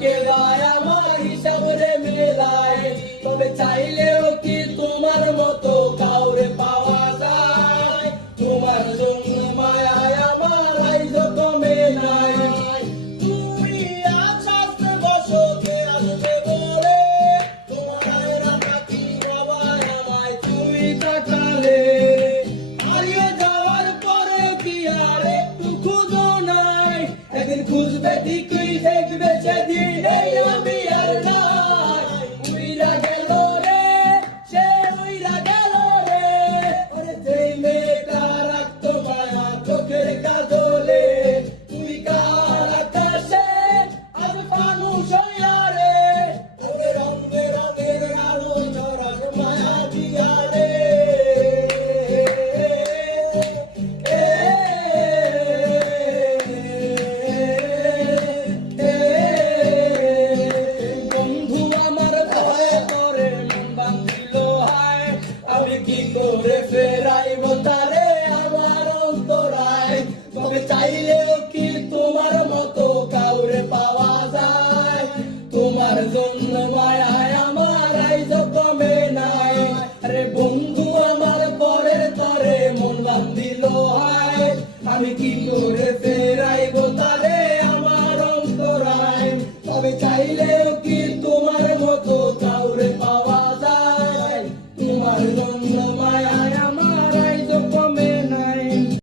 কেলায় আমার হিসাব রে মেলায়, তবে চাইলেও কি তোমার মতো কাউরে পাওয়া যায়? তোমার জন্য মায়ায় আমার আইজ কমে নাই। তুমি আছাস বসতে আসবে বলে, তোমার রাখি বাবা আমায় তুমি তাকালে। হারিয়ে যাওয়ার পরে কি আর একটু খুঁজো নাই? একদিন খুঁজবে ঠিকই দেখবে সেদিন এই আমি আর নাই। উইরা গেল রে, সে উইরা গেল রে, ওরে যেই মেয়েটা রাখতো মায়া চোখের কাজলে। তুই কার আকাশে আজ মানুষ হইয়া রে, ওরে রঙে রঙের আলো ঝরার মায়া দিয়া রে। বন্ধু আমার ভয়ে করে মন বাঁধিল হায়, আমি কি করে ফেরাইব তারে আমার অন্তরায়? তবে চাইলেও কি তোমার মতো কাউরে পাওয়া যায়? তোমার জন্য মায়ায় আমার আইজ কমে নাই। আরে বন্ধু আমার পরের তরে মন বাঁধিল হায়, আমি কি করে ফেরাইব তারে আমার অন্তরায়? তবে চাইলে